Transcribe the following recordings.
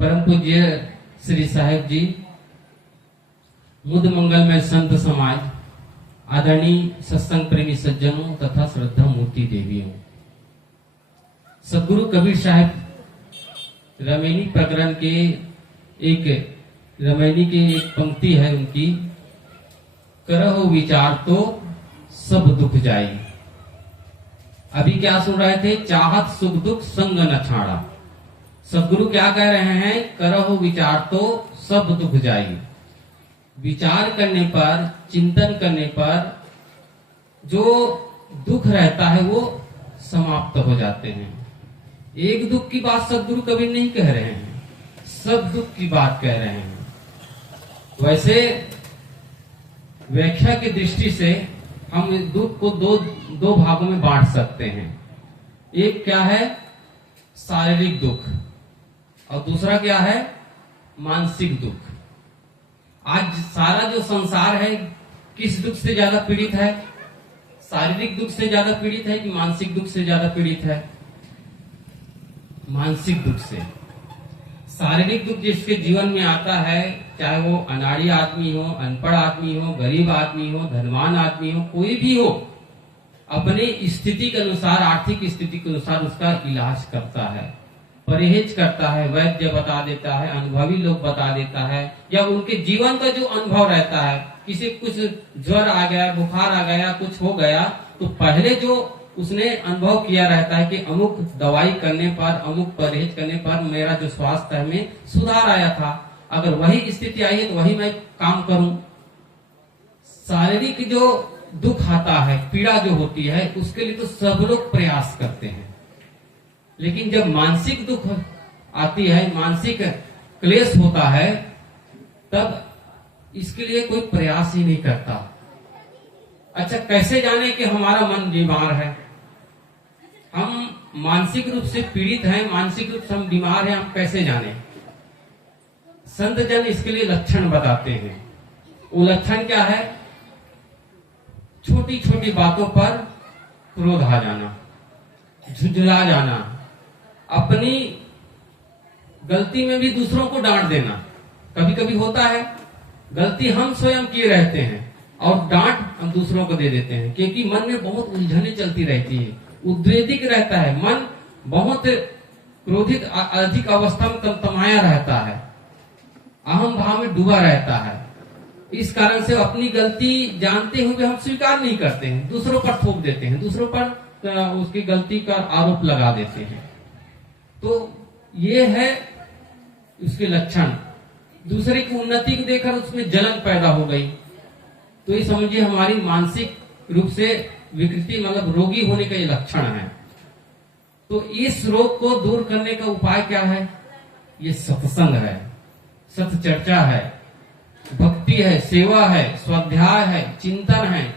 परम पूज्य श्री साहेब जी, मुद मंगलमय संत समाज, आदरणीय सत्संग प्रेमी सज्जनों तथा श्रद्धा मूर्ति देवियों, सदगुरु कबीर साहब रमैनी प्रकरण के रमैनी की एक पंक्ति है उनकी, करहो विचार तो सब दुख जाई। अभी क्या सुन रहे थे? चाहत सुख दुख संग न छाड़ा। सदगुरु क्या कह रहे हैं? करहो विचार तो सब दुख जाई। विचार करने पर, चिंतन करने पर जो दुख रहता है वो समाप्त हो जाते हैं। एक दुख की बात सदगुरु कभी नहीं कह रहे हैं, सब दुख की बात कह रहे हैं। वैसे व्याख्या की दृष्टि से हम दुख को दो भागों में बांट सकते हैं। एक क्या है? शारीरिक दुख, और दूसरा क्या है? मानसिक दुख। आज सारा जो संसार है किस दुख से ज्यादा पीड़ित है? शारीरिक दुख से ज्यादा पीड़ित है कि मानसिक दुख से ज्यादा पीड़ित है? मानसिक दुख से। शारीरिक दुख जिसके जीवन में आता है, चाहे वो अनाड़ी आदमी हो, अनपढ़ आदमी हो, गरीब आदमी हो, धनवान आदमी हो, कोई भी हो, अपने स्थिति के अनुसार, आर्थिक स्थिति के अनुसार उसका इलाज करता है, परहेज करता है, वैद्य बता देता है, अनुभवी लोग बता देता है, या उनके जीवन का जो अनुभव रहता है, किसी कुछ ज्वर आ गया, बुखार आ गया, कुछ हो गया, तो पहले जो उसने अनुभव किया रहता है कि अमुक दवाई करने पर, अमुक परहेज करने पर मेरा जो स्वास्थ्य है में सुधार आया था, अगर वही स्थिति आई है तो वही मैं काम करूं। शारीरिक जो दुख आता है, पीड़ा जो होती है, उसके लिए तो सब लोग प्रयास करते हैं, लेकिन जब मानसिक दुख आती है, मानसिक क्लेश होता है, तब इसके लिए कोई प्रयास ही नहीं करता। अच्छा, कैसे जाने कि हमारा मन बीमार है? हम मानसिक रूप से पीड़ित हैं, मानसिक रूप से हम बीमार हैं, हम कैसे जाने? संत जन इसके लिए लक्षण बताते हैं। वो लक्षण क्या है? छोटी छोटी बातों पर क्रोध आ जाना, झुंझला जाना, अपनी गलती में भी दूसरों को डांट देना। कभी कभी होता है गलती हम स्वयं किए रहते हैं और डांट हम दूसरों को दे देते हैं, क्योंकि मन में बहुत उलझने चलती रहती है, उद्वेलित रहता है मन, बहुत क्रोधित अधिक अवस्था में तमतमाया रहता है, अहम भाव में डूबा रहता है। इस कारण से अपनी गलती जानते हुए हम स्वीकार नहीं करते हैं, दूसरों पर थोप देते हैं, दूसरों पर उसकी गलती का आरोप लगा देते हैं। तो ये है उसके लक्षण। दूसरे की उन्नति को देखकर उसमें जलन पैदा हो गई, तो ये समझिए हमारी मानसिक रूप से विकृति, मतलब रोगी होने का ये लक्षण है। तो इस रोग को दूर करने का उपाय क्या है? ये सत्संग है, सत चर्चा है, भक्ति है, सेवा है, स्वाध्याय है, चिंतन है,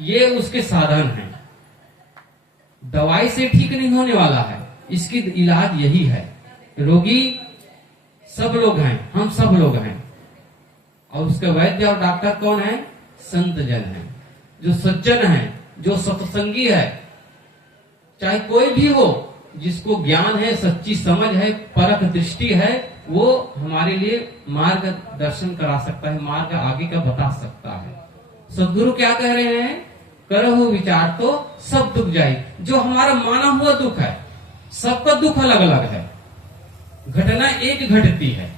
ये उसके साधन हैं। दवाई से ठीक नहीं होने वाला है, इसकी इलाज यही है। रोगी सब लोग हैं, हम सब लोग हैं, और उसके वैद्य और डॉक्टर कौन है? संत जन है, जो सज्जन है, जो सत्संगी है। चाहे कोई भी हो, जिसको ज्ञान है, सच्ची समझ है, परख दृष्टि है, वो हमारे लिए मार्ग दर्शन करा सकता है, मार्ग आगे का बता सकता है। सदगुरु क्या कह रहे हैं? करहो विचार तो सब दुख जाए। जो हमारा माना हुआ दुख है, सबका दुख अलग अलग है, घटना एक घटती है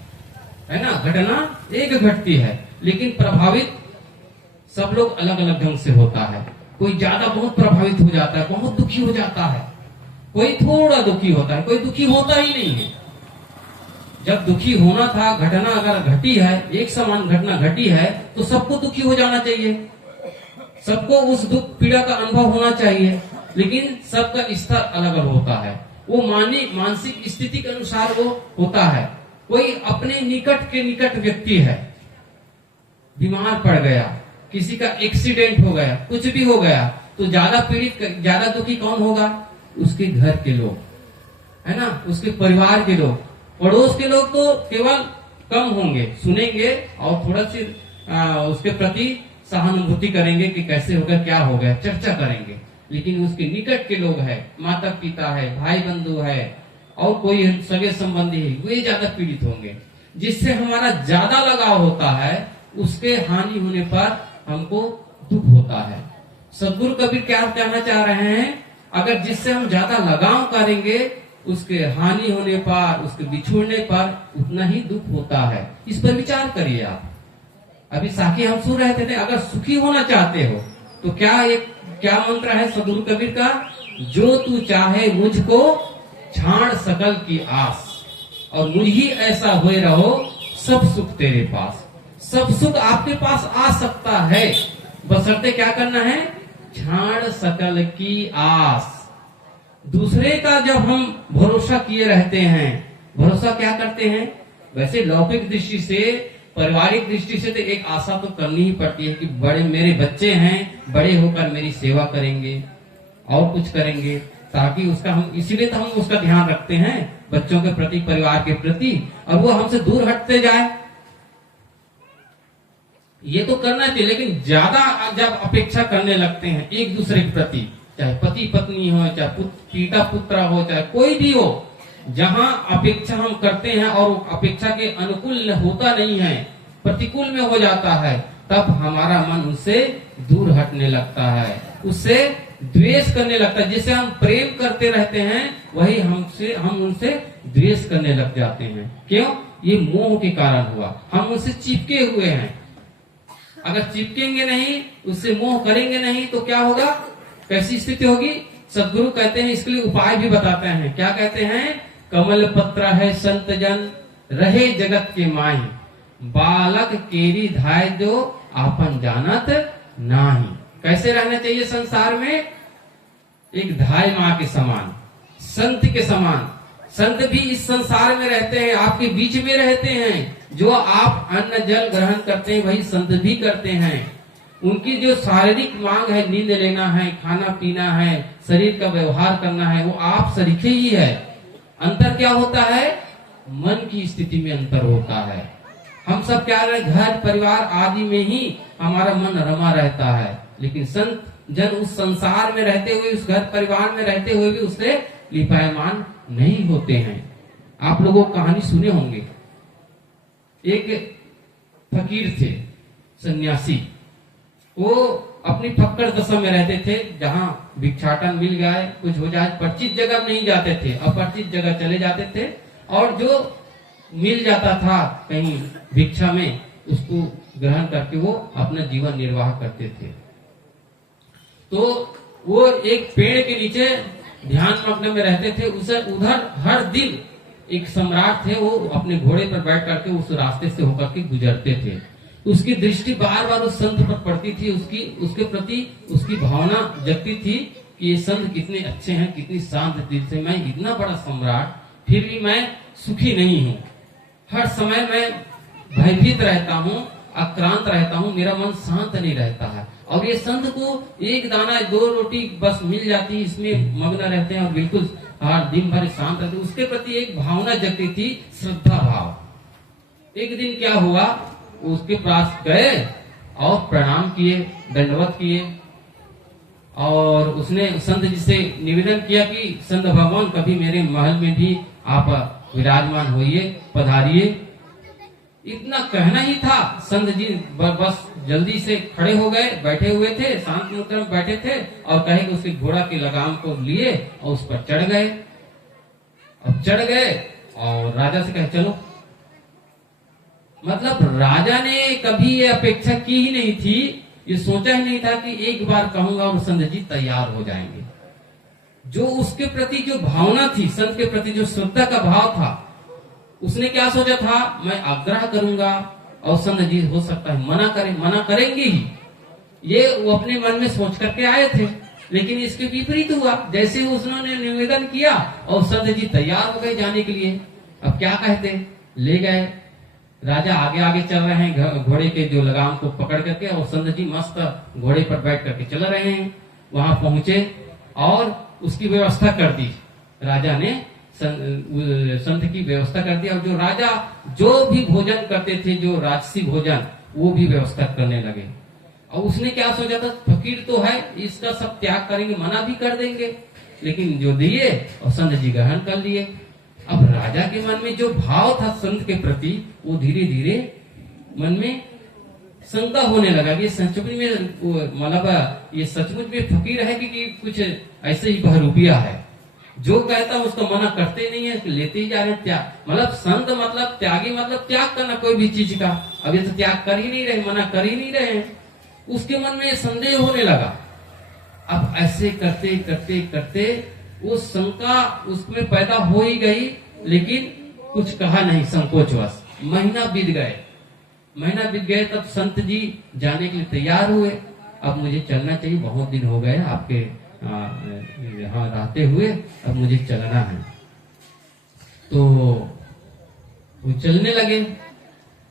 ना, घटना एक घटती है, लेकिन प्रभावित सब लोग अलग अलग ढंग से होता है। कोई ज्यादा बहुत प्रभावित हो जाता है, बहुत दुखी हो जाता है, कोई थोड़ा दुखी होता है, कोई दुखी होता ही नहीं है। जब दुखी होना था, घटना अगर घटी है, एक समान घटना घटी है, तो सबको दुखी हो जाना चाहिए, सबको उस दुख पीड़ा का अनुभव होना चाहिए, लेकिन सबका स्तर अलग अलग होता है। वो मानसिक स्थिति के अनुसार वो होता है। कोई अपने निकट के निकट व्यक्ति है, बीमार पड़ गया, किसी का एक्सीडेंट हो गया, कुछ भी हो गया, तो ज्यादा पीड़ित, ज्यादा दुखी कौन होगा? उसके घर के लोग, है ना, उसके परिवार के लोग। पड़ोस के लोग तो केवल कम होंगे, सुनेंगे और थोड़ा सी उसके प्रति सहानुभूति करेंगे कि कैसे हो गया, क्या हो गया, चर्चा करेंगे। लेकिन उसके निकट के लोग है, माता पिता है, भाई बंधु है, और कोई सगे संबंधी है, वे ज्यादा पीड़ित होंगे। जिससे हमारा ज्यादा लगाव होता है उसके हानि होने पर हमको दुख होता है। सदगुरु कबीर क्या कहना चाह रहे हैं, अगर जिससे हम ज्यादा लगाव करेंगे उसके हानि होने पर, उसके बिछुड़ने पर उतना ही दुख होता है। इस पर विचार करिए आप। अभी साखी हम सुन रहे थे, अगर सुखी होना चाहते हो तो क्या मंत्र है सदगुरु कबीर का, जो तू चाहे मुझको छाड़ सकल की आस, और मुझ ही ऐसा हुए रहो सब सुख तेरे पास। सब सुख आपके पास आ सकता है, बशर्ते क्या करना है, छाड़ सकल की आस। दूसरे का जब हम भरोसा किए रहते हैं, भरोसा क्या करते हैं, वैसे लौकिक दृष्टि से, पारिवारिक दृष्टि से तो एक आशा तो करनी ही पड़ती है कि बड़े मेरे बच्चे हैं, बड़े होकर मेरी सेवा करेंगे और कुछ करेंगे, ताकि उसका हम, इसीलिए तो हम उसका ध्यान रखते हैं बच्चों के प्रति, परिवार के प्रति, और वो हमसे दूर हटते जाए, ये तो करना चाहिए। लेकिन ज्यादा जब अपेक्षा करने लगते हैं एक दूसरे के प्रति, चाहे पति पत्नी हो, चाहे पिता पुत्र हो, चाहे कोई भी हो, जहां अपेक्षा हम करते हैं और अपेक्षा के अनुकूल होता नहीं है, प्रतिकूल में हो जाता है, तब हमारा मन उससे दूर हटने लगता है, उससे द्वेष करने लगता है। जिसे हम प्रेम करते रहते हैं वही हम उनसे द्वेष करने लग जाते हैं। क्यों? ये मोह के कारण हुआ, हम उनसे चिपके हुए हैं। अगर चिपकेंगे नहीं, उससे मोह करेंगे नहीं, तो क्या होगा, कैसी स्थिति होगी। सदगुरु कहते हैं, इसके लिए उपाय भी बताते हैं। क्या कहते हैं, कमल पत्र है संत जन, रहे जगत के माही, बालक केरी धाय जो आपन जानत नाही। कैसे रहना चाहिए संसार में, एक धाय माँ के समान, संत के समान। संत भी इस संसार में रहते हैं, आपके बीच में रहते हैं। जो आप अन्न जल ग्रहण करते हैं वही संत भी करते हैं। उनकी जो शारीरिक मांग है, नींद लेना है, खाना पीना है, शरीर का व्यवहार करना है, वो आप सरीखे ही है। अंतर क्या होता है, मन की स्थिति में अंतर होता है। हम सब क्या रहे, घर परिवार आदि में ही हमारा मन रमा रहता है, लेकिन संत जन उस संसार में रहते हुए, उस घर परिवार में रहते हुए भी उससे लिपायमान नहीं होते हैं। आप लोगों कहानी सुने होंगे, एक फकीर थे, सन्यासी, वो अपनी फक्कड़ दशा में रहते थे, जहां भिक्षाटन मिल गया, कुछ हो जाए, परिचित जगह नहीं जाते थे, अपरिचित जगह चले जाते थे, और जो मिल जाता था कहीं भिक्षा में, उसको ग्रहण करके वो अपना जीवन निर्वाह करते थे। तो वो एक पेड़ के नीचे ध्यान मग्न में रहते थे। उसे उधर हर दिन एक सम्राट थे, वो अपने घोड़े पर बैठ करके उस रास्ते से होकर के गुजरते थे। उसकी दृष्टि बार बार उस संत पर पड़ती थी, उसके प्रति उसकी भावना जगती थी कि ये संत कितने अच्छे हैं, कितनी शांत दिल से, मैं इतना बड़ा सम्राट फिर भी मैं सुखी नहीं हूँ, हर समय मैं भयभीत रहता हूँ, आक्रांत रहता हूँ, मेरा मन शांत नहीं रहता है। और ये संत को एक दाना 2 रोटी बस मिल जाती है, इसमें मग्न रहते हैं और बिल्कुल हर दिन भर शांत रहते हैं। उसके प्रति एक भावना जगती थी, श्रद्धा भाव। एक दिन क्या हुआ, उसके पास गए और प्रणाम किए, दंडवत किए, और उसने संत जी से निवेदन किया कि संत भगवान, कभी मेरे महल में भी आप विराजमान होइए, पधारिए। इतना कहना ही था, संत जी बस जल्दी से खड़े हो गए, बैठे हुए थे, शांत मुद्रा में बैठे थे, और कहे कि उसके घोड़ा की लगाम को लिए और उस पर चढ़ गए। अब चढ़ गए और राजा से कहे चलो। मतलब राजा ने कभी ये अपेक्षा की ही नहीं थी, ये सोचा ही नहीं था कि एक बार कहूंगा और संत जी तैयार हो जाएंगे। जो उसके प्रति जो भावना थी, संत के प्रति जो श्रद्धा का भाव था, उसने क्या सोचा था, मैं आग्रह करूंगा और संत जी हो सकता है मना करेंगे ही, ये वो अपने मन में सोच करके आए थे। लेकिन इसके विपरीत हुआ, जैसे उसने निवेदन किया और संत जी तैयार हो गए जाने के लिए। अब क्या कहते, ले गए, राजा आगे आगे चल रहे हैं घोड़े के जो लगाम को पकड़ करके, और संत जी मस्त घोड़े पर बैठ करके चल रहे हैं। वहां पहुंचे और उसकी व्यवस्था कर दी, राजा ने संत की व्यवस्था कर दी। और जो राजा जो भी भोजन करते थे, जो राजसी भोजन, वो भी व्यवस्था करने लगे। और उसने क्या सोचा था, फकीर तो है, इसका सब त्याग करेंगे, मना भी कर देंगे, लेकिन जो दिए और संत जी ग्रहण कर लिए। अब राजा के मन में जो भाव था संत के प्रति, वो धीरे धीरे मन में शंका होने लगा कि सचमुच में मतलब ये सचमुच में फकीर है कि कुछ ऐसे ही बहरूपिया है। जो कहता है उसको मना करते नहीं है, लेते ही जा रहे हैं। त्याग मतलब संत मतलब त्यागी मतलब त्याग करना कोई भी चीज का। अब ये तो त्याग कर ही नहीं रहे, मना कर ही नहीं रहे हैं। उसके मन में संदेह होने लगा। अब ऐसे करते करते करते वो शंका उसमें पैदा हो ही गई, लेकिन कुछ कहा नहीं संकोचवश। महीना बीत गए, तब संत जी जाने के लिए तैयार हुए। अब मुझे चलना चाहिए, बहुत दिन हो गए आपके यहाँ रहते हुए, अब मुझे चलना है। तो वो चलने लगे।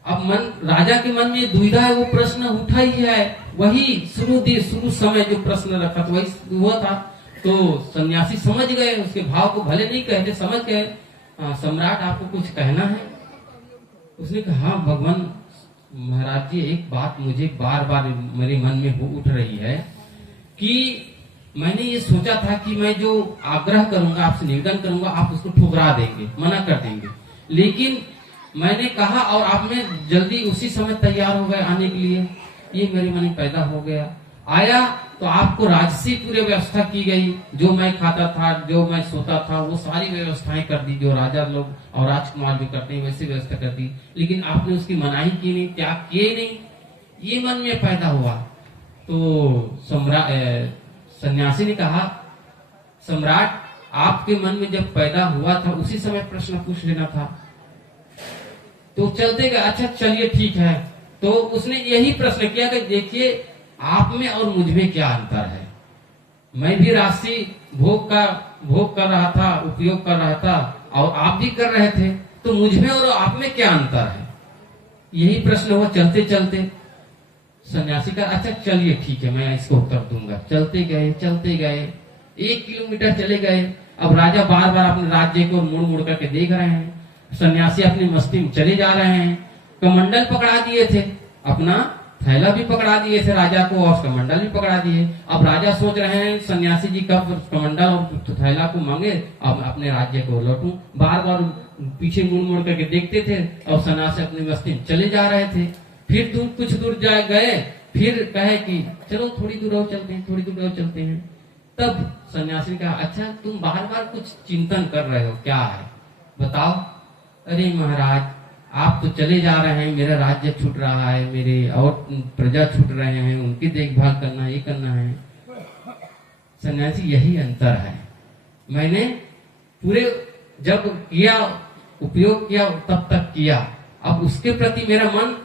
अब राजा के मन में दुविधा है, वो प्रश्न उठा ही है, वही शुरू समय जो प्रश्न रखा था वही हुआ था। तो सन्यासी समझ गए, उसके भाव को भले नहीं कहते, समझ गए। सम्राट आपको कुछ कहना है? उसने कहा, हाँ भगवान महाराज जी, एक बात मुझे बार बार मेरे मन में उठ रही है कि मैंने ये सोचा था कि मैं जो आग्रह करूंगा, आपसे निवेदन करूंगा, आप उसको ठुकरा देंगे, मना कर देंगे। लेकिन मैंने कहा और आपने जल्दी उसी समय तैयार हो गए आने के लिए, ये मेरे मन में पैदा हो गया। आया तो आपको राजसी पूरी व्यवस्था की गई, जो मैं खाता था, जो मैं सोता था, वो सारी व्यवस्थाएं कर दी, जो राजा लोग और राजकुमार जो करते हैं वैसी व्यवस्था कर दी। लेकिन आपने उसकी मनाही की नहीं, त्याग किए नहीं, ये मन में पैदा हुआ। तो सन्यासी ने कहा, सम्राट आपके मन में जब पैदा हुआ था उसी समय प्रश्न पूछ लेना था। तो चलते गए, अच्छा चलिए ठीक है। तो उसने यही प्रश्न किया कि देखिए आप में और मुझ में क्या अंतर है। मैं भी राशि भोग कर रहा था, उपयोग कर रहा था, और आप भी कर रहे थे, तो मुझ में और आप में क्या अंतर है, यही प्रश्न हुआ चलते चलते। सन्यासी का अच्छा चलिए ठीक है, मैं इसको उत्तर दूंगा। चलते गए 1 किलोमीटर चले गए। अब राजा बार बार अपने राज्य को मुड़ करके देख रहे हैं, सन्यासी अपनी मस्ती में चले जा रहे हैं। कमंडल पकड़ा दिए थे, अपना थैला भी पकड़ा दिए थे राजा को, और कमंडल भी पकड़ा दिए। अब राजा सोच रहे हैं सन्यासी जी कब कमंडल और थैला को मांगे, अब अपने राज्य को लौटूं। बार बार पीछे मुड़ करके देखते थे, और सन्यासी अपनी मस्ती में चले जा रहे थे। फिर कुछ दूर गए, फिर कहे कि चलो थोड़ी दूर और चलते हैं। तब सन्यासी ने कहा, अच्छा तुम बार बार कुछ चिंतन कर रहे हो, क्या है बताओ? अरे महाराज आप तो चले जा रहे हैं, मेरा राज्य छूट रहा है, मेरे और प्रजा छूट रहे हैं, उनकी देखभाल करना है, ये करना है। सन्यासी यही अंतर है, मैंने पूरे जब किया, उपयोग किया तब तक किया, अब उसके प्रति मेरा मन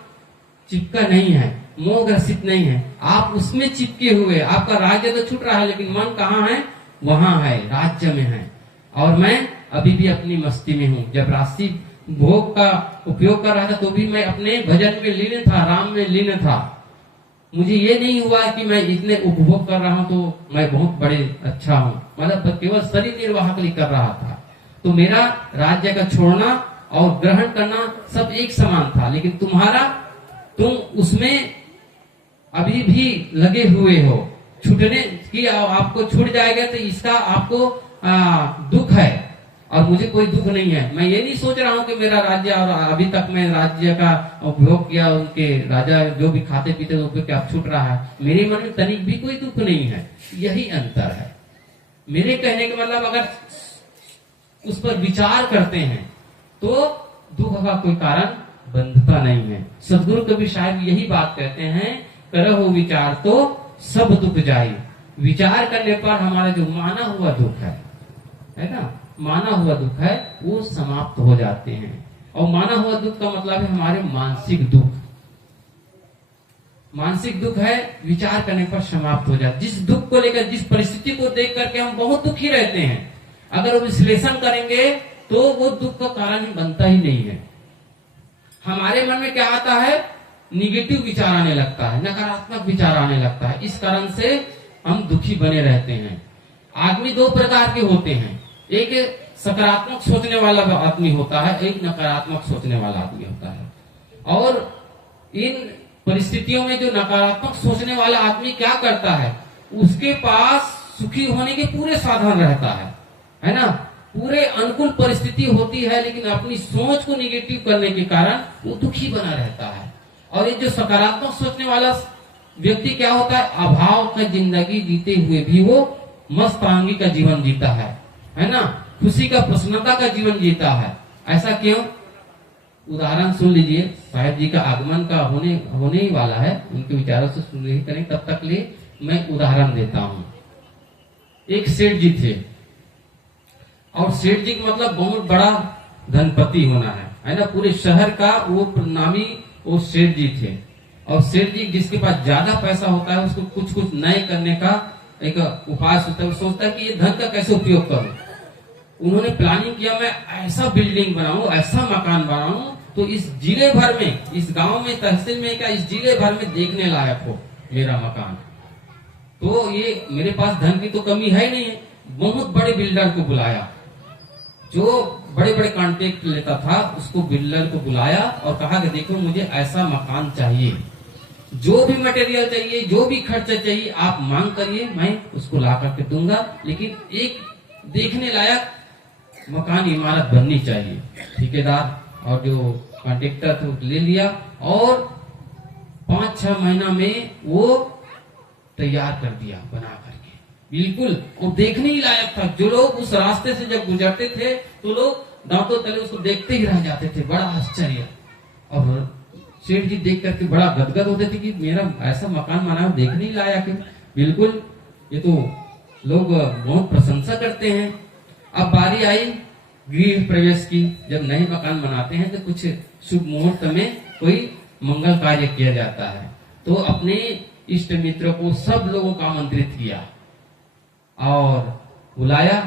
चिपका नहीं है, मोह ग्रसित नहीं है। आप उसमें चिपके हुए, आपका राज्य तो छूट रहा है, लेकिन मन कहाँ है? वहां है, राज्य में है, और मैं अभी भी अपनी मस्ती में हूँ। जब राशि भोग का उपयोग कर रहा था तो भी मैं अपने भजन में लीन था, राम में लीन था। मुझे ये नहीं हुआ कि मैं इतने उपभोग कर रहा हूँ तो मैं बहुत बड़े अच्छा हूँ, मतलब केवल शरीर निर्वाह के लिए कर रहा था। तो मेरा राज्य का छोड़ना और ग्रहण करना सब एक समान था, लेकिन तुम उसमें अभी भी लगे हुए हो। छूटने की आपको छूट जाएगा तो इसका आपको दुख है, और मुझे कोई दुख नहीं है। मैं ये नहीं सोच रहा हूँ कि मेरा राज्य, और अभी तक मैं राज्य का उपभोग किया, उनके राजा जो भी खाते पीते उस पर क्या छूट रहा है, मेरे मन में तनिक भी कोई दुख नहीं है। यही अंतर है। मेरे कहने का मतलब अगर उस पर विचार करते हैं तो दुख का कोई कारण बंधता नहीं है। सदगुरु कभी शायद यही बात कहते हैं, करहो विचार तो सब दुख जाए। विचार करने पर हमारा जो माना हुआ दुख है ना, माना हुआ दुख है, वो समाप्त हो जाते हैं। और माना हुआ दुख का मतलब है हमारे मानसिक दुख। मानसिक दुख है, विचार करने पर समाप्त हो जाए। जिस दुख को लेकर, जिस परिस्थिति को देख करके हम बहुत दुखी रहते हैं, अगर वो विश्लेषण करेंगे तो वो दुख का कारण बनता ही नहीं है। हमारे मन में क्या आता है? निगेटिव विचार आने लगता है, नकारात्मक विचार आने लगता है। इस कारण से हम दुखी बने रहते हैं। आदमी 2 प्रकार के होते हैं, एक सकारात्मक सोचने वाला आदमी होता है, एक नकारात्मक सोचने वाला आदमी होता है। और इन परिस्थितियों में जो नकारात्मक सोचने वाला आदमी क्या करता है, उसके पास सुखी होने के पूरे साधन रहता है ना। पूरे अनुकूल परिस्थिति होती है, लेकिन अपनी सोच को निगेटिव करने के कारण वो दुखी बना रहता है। और ये जो सकारात्मक सोचने वाला व्यक्ति क्या होता है, अभाव का जिंदगी जीते हुए भी वो मस्तांगी का जीवन जीता है ना, खुशी का, प्रसन्नता का जीवन जीता है। ऐसा क्यों? उदाहरण सुन लीजिए, साहेब जी का आगमन का होने ही वाला है, उनके विचारों से सुन रही करें, तब तक लिए मैं उदाहरण देता हूं। एक सेठ जी थे, और सेठ जी का मतलब बहुत बड़ा धनपति होना है ना, पूरे शहर का वो नामी वो सेठ जी थे। और सेठ जी जिसके पास ज्यादा पैसा होता है उसको कुछ कुछ नए करने का एक उपाय सोचता है, सोचता है कि ये धन का कैसे उपयोग करूं। उन्होंने प्लानिंग किया, मैं ऐसा बिल्डिंग बनाऊं, ऐसा मकान बनाऊं तो इस जिले भर में, इस गांव में, तहसील में, क्या इस जिले भर में देखने लायक हो मेरा मकान। तो ये मेरे पास धन की तो कमी है नहीं है। बहुत बड़े बिल्डर को बुलाया, जो बड़े बड़े कॉन्ट्रैक्ट लेता था, उसको बिल्डर को बुलाया और कहा कि देखो मुझे ऐसा मकान चाहिए, जो भी मटेरियल चाहिए, जो भी खर्चा चाहिए आप मांग करिए, मैं उसको ला करके दूंगा, लेकिन एक देखने लायक मकान इमारत बननी चाहिए। ठेकेदार और जो कॉन्ट्रैक्टर थे ले लिया और 5-6 महीना में वो तैयार कर दिया बना करके, बिल्कुल वो देखने ही लायक था। जो लोग उस रास्ते से जब गुजरते थे तो लोग दांतों तले उसको देखते ही रह जाते थे, बड़ा आश्चर्य। और सेठ जी देख करके बड़ा गदगद होते थे कि मेरा ऐसा मकान बना देखने ही लायक है, बिल्कुल ये तो लोग बहुत प्रशंसा करते हैं। अब बारी आई गृह प्रवेश की। जब नए मकान बनाते हैं तो कुछ शुभ मुहूर्त में कोई मंगल कार्य किया जाता है, तो अपने इष्ट मित्र को सब लोगों को आमंत्रित किया और बुलाया।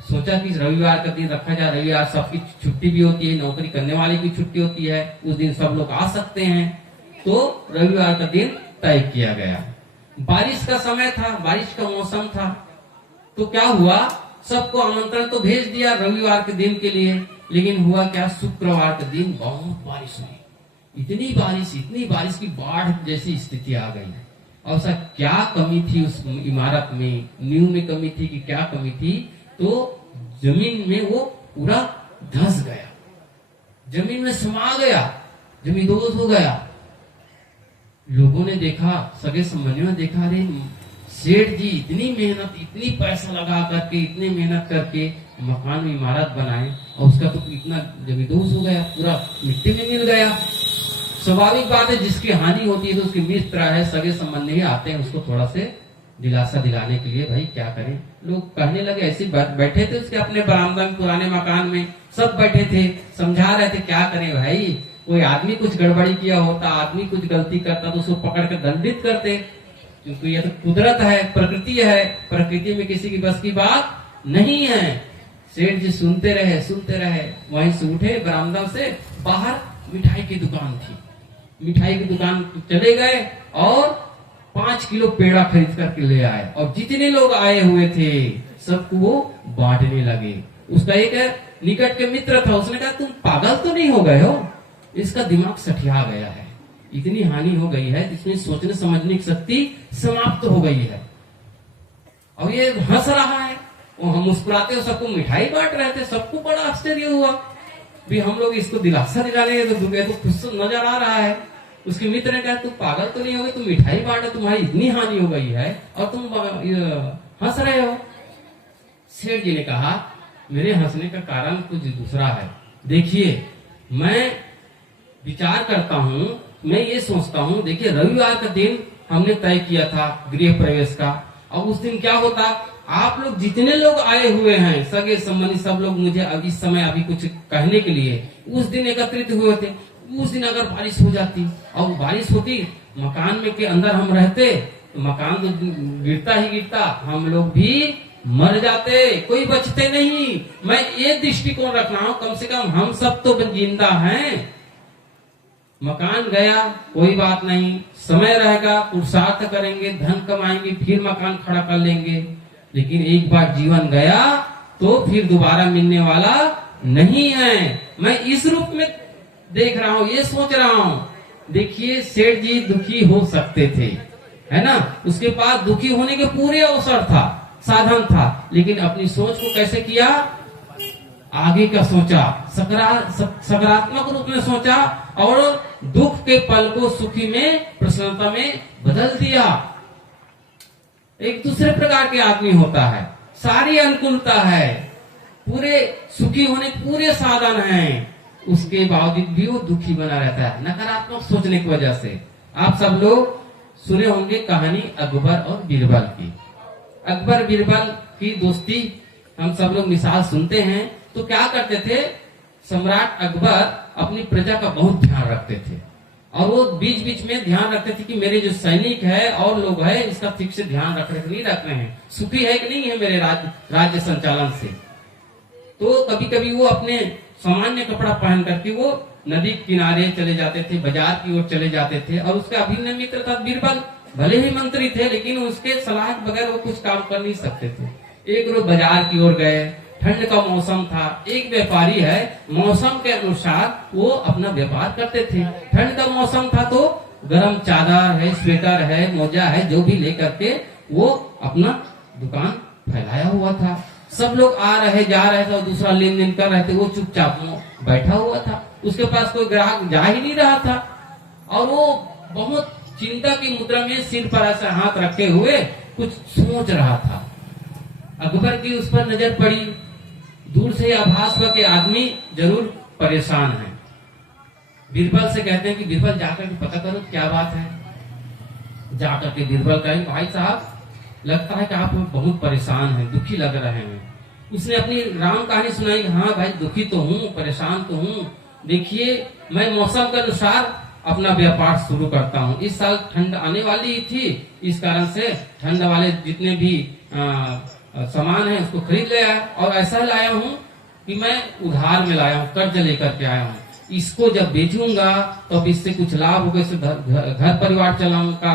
सोचा कि रविवार का दिन रखा जाए, रविवार सबकी छुट्टी भी होती है, नौकरी करने वाले की छुट्टी होती है, उस दिन सब लोग आ सकते हैं, तो रविवार का दिन तय किया गया। बारिश का समय था, बारिश का मौसम था, तो क्या हुआ, सबको आमंत्रण तो भेज दिया रविवार के दिन के लिए, लेकिन हुआ क्या, शुक्रवार के दिन बहुत बारिश हुई। इतनी बारिश की बाढ़ जैसी स्थिति आ गई। और ऐसा क्या कमी थी उस इमारत में, नींव में कमी थी कि क्या कमी थी, तो जमीन में वो पूरा धंस गया, जमीन में समा गया, जमींदोज हो गया। लोगों ने देखा, सगे संबंधियों ने देखा, अरे सेठ जी इतनी मेहनत, इतनी पैसा लगा करके, इतनी मेहनत करके मकान में इमारत बनाए और उसका तो इतना जमींदोज हो गया, पूरा मिट्टी में मिल गया। स्वाभाविक बात है, जिसकी हानि होती है तो उसके मित्र है, सगे संबंधी आते हैं उसको थोड़ा से दिलासा दिलाने के लिए, भाई क्या करें। लोग कहने लगे, ऐसे बैठे थे उसके अपने बरामदा में, पुराने मकान में सब बैठे थे, समझा रहे थे क्या करें भाई, कोई आदमी कुछ गड़बड़ी किया होता, आदमी कुछ गलती करता तो उसको पकड़ कर दंडित करते, क्योंकि यह तो कुदरत है, प्रकृति है, प्रकृति में किसी की बस की बात नहीं है। सेठ जी सुनते रहे, वहीं से उठे, बरामदा से बाहर मिठाई की दुकान थी, मिठाई की दुकान चले गए और 5 किलो पेड़ा खरीद करके ले आए और जितने लोग आए हुए थे सबको वो बांटने लगे। उसका एक निकट के मित्र था, उसने कहा तुम पागल तो नहीं हो गए हो, इसका दिमाग सठिया गया है, इतनी हानि हो गई है, इसमें सोचने समझने की शक्ति समाप्त हो गई है। और ये हंस रहा है, वो हम मुस्कुराते हो, सबको मिठाई बांट रहे थे, सबको बड़ा आश्चर्य हुआ भी हम लोग इसको दिलासा दिलाने तो खुश नजर आ रहा है। उसके मित्र ने कहा तुम पागल तो नहीं हो गए, तुम मिठाई बांटे, तुम्हारी इतनी हानि हो गई है और तुम हंस रहे हो। सेठ जी ने कहा मेरे हंसने का कारण कुछ दूसरा है। देखिए मैं विचार करता हूँ, मैं ये सोचता हूँ, देखिए रविवार का दिन हमने तय किया था गृह प्रवेश का, और उस दिन क्या होता, आप लोग जितने लोग आए हुए हैं, सगे संबंधी सब लोग मुझे अभी समय अभी कुछ कहने के लिए उस दिन एकत्रित हुए थे। उस दिन अगर बारिश हो जाती और बारिश होती, मकान में के अंदर हम रहते, तो मकान तो गिरता ही गिरता, हम लोग भी मर जाते, कोई बचते नहीं। मैं ये दृष्टिकोण रख रहा हूँ, कम से कम हम सब तो जिंदा हैं। मकान गया कोई बात नहीं, समय रहेगा, पुरुषार्थ करेंगे, धन कमाएंगे, फिर मकान खड़ा कर लेंगे, लेकिन एक बार जीवन गया तो फिर दोबारा मिलने वाला नहीं है। मैं इस रूप में देख रहा हूँ, ये सोच रहा हूँ। देखिए सेठ जी दुखी हो सकते थे, है ना, उसके पास दुखी होने के पूरे अवसर था, साधन था, लेकिन अपनी सोच को कैसे किया, आगे का सोचा, सकारात्मक रूप में सोचा और दुख के पल को सुखी में, प्रसन्नता में बदल दिया। एक दूसरे प्रकार के आदमी होता है, सारी अनुकूलता है, पूरे सुखी होने पूरे साधन हैं, उसके बावजूद भी वो दुखी बना रहता है नकारात्मक सोचने की वजह से। आप सब लोग सुने होंगे कहानी अकबर और बीरबल की। अकबर बीरबल की दोस्ती हम सब लोग मिसाल सुनते हैं। तो क्या करते थे, सम्राट अकबर अपनी प्रजा का बहुत ध्यान रखते थे और वो बीच बीच में ध्यान रखते थे कि मेरे जो सैनिक है और लोग है इसका ठीक से ध्यान रख रहे नहीं रख रहे हैं, सुखी है कि नहीं है मेरे राज्य संचालन से। तो कभी कभी वो अपने सामान्य कपड़ा पहन करके वो नदी किनारे चले जाते थे, बाजार की ओर चले जाते थे और उसका अभिन्न मित्र था बीरबल। भले ही मंत्री थे लेकिन उसके सलाह के बगैर वो कुछ काम कर नहीं सकते थे। एक रोज बाजार की ओर गए, ठंड का मौसम था, एक व्यापारी है मौसम के अनुसार वो अपना व्यापार करते थे। ठंड का मौसम था तो गर्म चादर है, स्वेटर है, मोजा है, जो भी लेकर के वो अपना दुकान फैलाया हुआ था। सब लोग आ रहे जा रहे थे और दूसरा लेन देन कर रहे थे, वो चुपचाप बैठा हुआ था। उसके पास कोई ग्राहक जा ही नहीं रहा था और वो बहुत चिंता की मुद्रा में सिर पर ऐसा हाथ रखे हुए कुछ सोच रहा था। अकबर की उस पर नजर पड़ी, दूर से आभास हुआ कि आदमी जरूर परेशान है। बीरबल से कहते हैं कि बीरबल जाकर के पता करो क्या बात है। जाकर के बीरबल कहे भाई साहब लगता है कि आप बहुत परेशान हैं, दुखी लग रहे हैं। उसने अपनी राम कहानी सुनाई, हाँ भाई दुखी तो हूँ, परेशान तो हूँ। देखिए मैं मौसम के अनुसार अपना व्यापार शुरू करता हूँ। इस साल ठंड आने वाली थी, इस कारण से ठंड वाले जितने भी सामान है उसको खरीद ले आया और ऐसा लाया हूँ कि मैं उधार में लाया हूँ, कर्ज लेकर के आया हूँ। इसको जब बेचूंगा तो अब इससे कुछ लाभ होगा, इससे घर परिवार चलाऊंगा,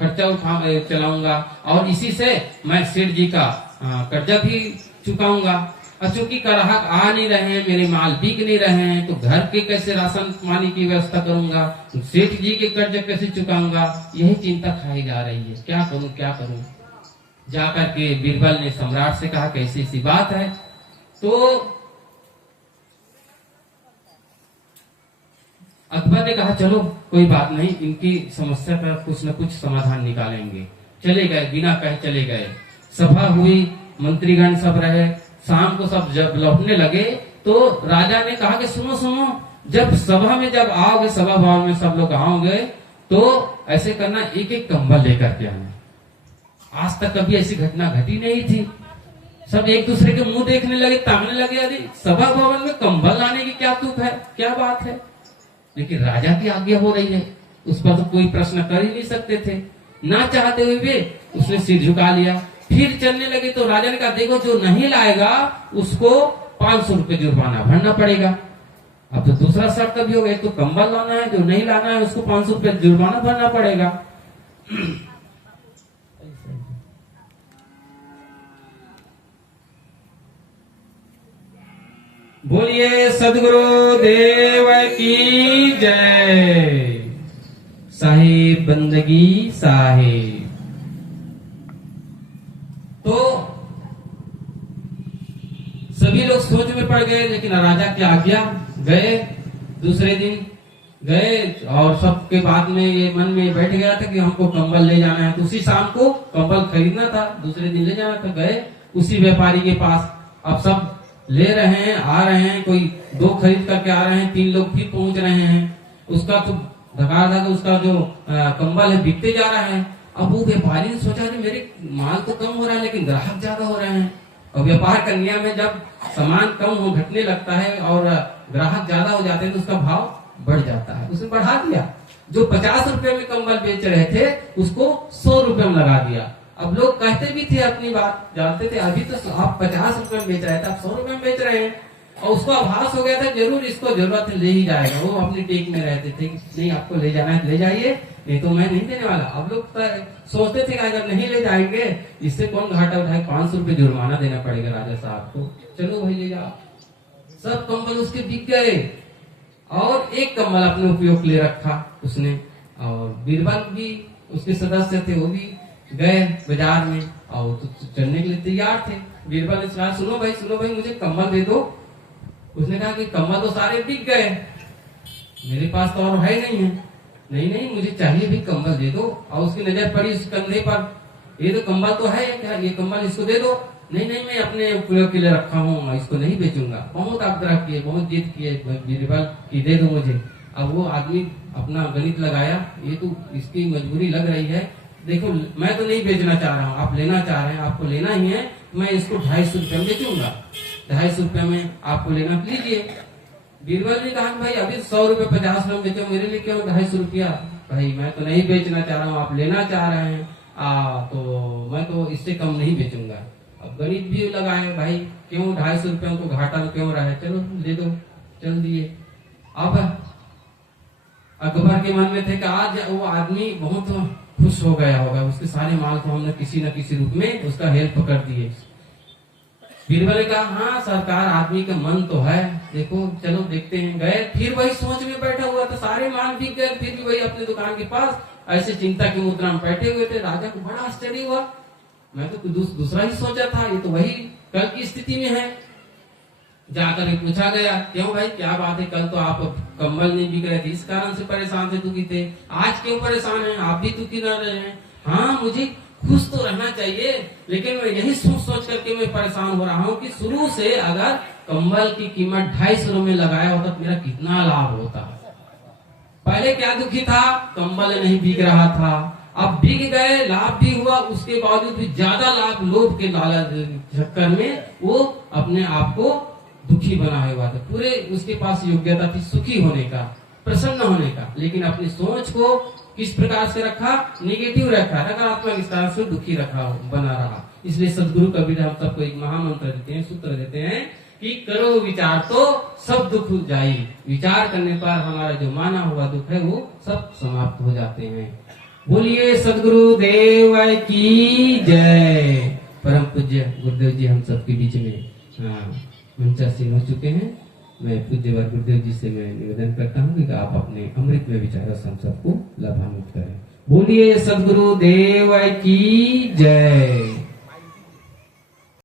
खर्चा चलाऊंगा और इसी से मैं सेठ जी का कर्जा भी चुकाऊंगा। और चूंकि ग्राहक आ नहीं रहे हैं, मेरे माल बिक नहीं रहे हैं, तो घर के कैसे राशन पानी की व्यवस्था करूंगा, सेठ जी के कर्ज कैसे चुकाऊंगा, यही चिंता खाई जा रही है। क्या करूं क्या करूं। जाकर के बीरबल ने सम्राट से कहा कैसी सी बात है। तो अकबर ने कहा चलो कोई बात नहीं, इनकी समस्या का कुछ न कुछ समाधान निकालेंगे। चले गए, बिना कहे चले गए। सभा हुई, मंत्रीगण सब रहे। शाम को सब जब लौटने लगे तो राजा ने कहा कि सुनो सुनो, जब सभा में जब आओगे, सभा भवन में सब लोग आओगे तो ऐसे करना, एक एक कंबल लेकर के आना। आज तक कभी ऐसी घटना घटी नहीं थी। सब एक दूसरे के मुंह देखने लगे, ताकने लगे, अरे सभा भवन में कंबल लाने की क्या तुक है, क्या बात है। लेकिन राजा की आज्ञा हो रही है, उस पर तो कोई प्रश्न कर ही नहीं सकते थे। ना चाहते हुए भी उसने सिर झुका लिया। फिर चलने लगे तो राजा ने कहा देखो जो नहीं लाएगा उसको 500 रुपए जुर्माना भरना पड़ेगा। अब तो दूसरा शर्त भी हो गया, तो कंबल लाना है, जो नहीं लाना है उसको 500 रुपए जुर्माना भरना पड़ेगा। बोलिए सदगुरु देव की जय। साहिब बंदगी साहिब। तो सभी लोग सोच में पड़ गए, लेकिन राजा की आज्ञा गए। दूसरे दिन गए और सबके बाद में ये मन में बैठ गया था कि हमको कंबल ले जाना है। तो उसी शाम को कंबल खरीदना था, दूसरे दिन ले जाना था। गए उसी व्यापारी के पास। अब सब ले रहे हैं, आ रहे हैं, कोई 2 खरीद करके आ रहे हैं, 3 लोग फिर पहुंच रहे हैं। उसका तो धकार था कि उसका जो कंबल है बिकते जा रहा है। अब वो व्यापारी ने सोचा कि मेरे माल तो कम हो रहा है लेकिन ग्राहक ज्यादा हो रहे हैं। और व्यापार करने में जब सामान कम हो घटने लगता है और ग्राहक ज्यादा हो जाते हैं तो उसका भाव बढ़ जाता है। उसने बढ़ा दिया। जो 50 रुपए में कंबल बेच रहे थे उसको 100 रुपए में लगा दिया। अब लोग कहते भी थे अपनी बात, जानते थे अभी तो आप 50 रुपए में बेच रहे थे, आप 100 रुपए में बेच रहे हैं। और उसको आभास हो गया था जरूर इसको जरूरत है, ले ही जाएगा। वो अपनी टेक में रहते थे, नहीं आपको ले जाना है ले जाइए, नहीं तो मैं नहीं देने वाला। अब लोग सोचते थे कि अगर नहीं ले जाएंगे इससे कौन घाटा उठाए, 500 रुपए जुर्माना देना पड़ेगा राजा साहब को। चलो भाई ले जाओ। सब कंबल उसके बिक गए और एक कंबल अपने उपयोग ले रखा उसने। और बीरबल भी उसके सदस्य थे, वो भी गए बाजार में और तो चलने के लिए तैयार थे। बीरबल ने कहा सुनो भाई मुझे कंबल दे दो, उसने कहा कि कंबल तो सारे बिक गए, मेरे पास तो और है नहीं है। नहीं नहीं, मुझे चाहिए भी, कंबल दे दो। और उसकी नजर पड़ी उस कंधे पर, ये तो कंबल तो है क्या, ये कंबल इसको दे दो। नहीं नहीं, मैं अपने उपयोग के लिए रखा हूँ, इसको नहीं बेचूंगा। बहुत आग्रह किए, बहुत जिद किए बीरबल की दे दो मुझे। अब वो आदमी अपना गणित लगाया, ये तो इसकी मजबूरी लग रही है, देखो मैं तो नहीं बेचना चाह रहा हूँ, आप लेना चाह रहे हैं, आपको लेना ही है, मैं इसको 250 रुपये में बेचूंगा। 250 रुपये में आपको लेना लीजिए। बीरबल ने कहा भाई अभी 100 रुपये 50 में बेचो, मेरे लिए क्यों 250 रुपया? भाई मैं तो नहीं बेचना चाह रहा हूँ, आप लेना चाह रहे हैं, तो मैं तो इससे कम नहीं बेचूंगा। अब गणित भी लगाए, भाई क्यों 250 रुपये को घाटा क्यों रहा है, चलो दे दो, चल दिए। अब अकबर के मन में थे कि आज वो आदमी बहुत खुश हो गया होगा, उसके सारे माल को हमने किसी न किसी रूप में उसका हेल्प कर दिए। बीरबल ने कहा हाँ सरकार, आदमी का मन तो है, देखो चलो देखते हैं। गए, फिर वही सोच में बैठा हुआ था, सारे माल बिक गए, फिर भी वही अपने दुकान के पास ऐसे चिंता की मुद्रा में बैठे हुए थे। राजा को बड़ा आश्चर्य हुआ, मैं तो दूसरा ही सोचा था, ये तो वही कल की स्थिति में है। जाकर पूछा गया, क्यों भाई क्या बात है, कल तो आप कंबल नहीं बिक रहे थे, इस कारण से परेशान थे, दुखी थे, आज क्यों परेशान हैं, आप भी दुखी न रहे हैं? हाँ मुझे खुश तो रहना चाहिए, लेकिन मैं यही सोच करके मैं परेशान हो रहा हूँ कि शुरू से अगर कंबल की कीमत 250 रुपये में लगाया होता तो मेरा कितना लाभ होता। पहले क्या दुखी था, कंबल नहीं बिक रहा था, अब बिक गए, लाभ भी हुआ, उसके बावजूद भी ज्यादा लाभ, लोभ के लालच चक्कर में वो अपने आप को दुखी बना हुआ था। पूरे उसके पास योग्यता थी सुखी होने का, प्रसन्न होने का, लेकिन अपनी सोच को किस प्रकार से रखा, निगेटिव रखा, नकारात्मक स्थान से दुखी रखा, बना रहा। इसलिए सदगुरु कबीर हम सबको एक महामंत्र देते हैं, सूत्र देते हैं कि करो विचार तो सब दुख जाए। विचार करने पर हमारा जो माना हुआ दुख है वो सब समाप्त हो जाते हैं। बोलिए सदगुरु देव की जय। परम पूज्य गुरुदेव जी हम सबके बीच में मंचासीन हो चुके हैं। मैं पूज्य गुरुदेव जी से मैं निवेदन करता हूँ कि आप अपने अमृत में विचार हम सबको लाभान्वित करें। बोलिए सदगुरु देव की जय।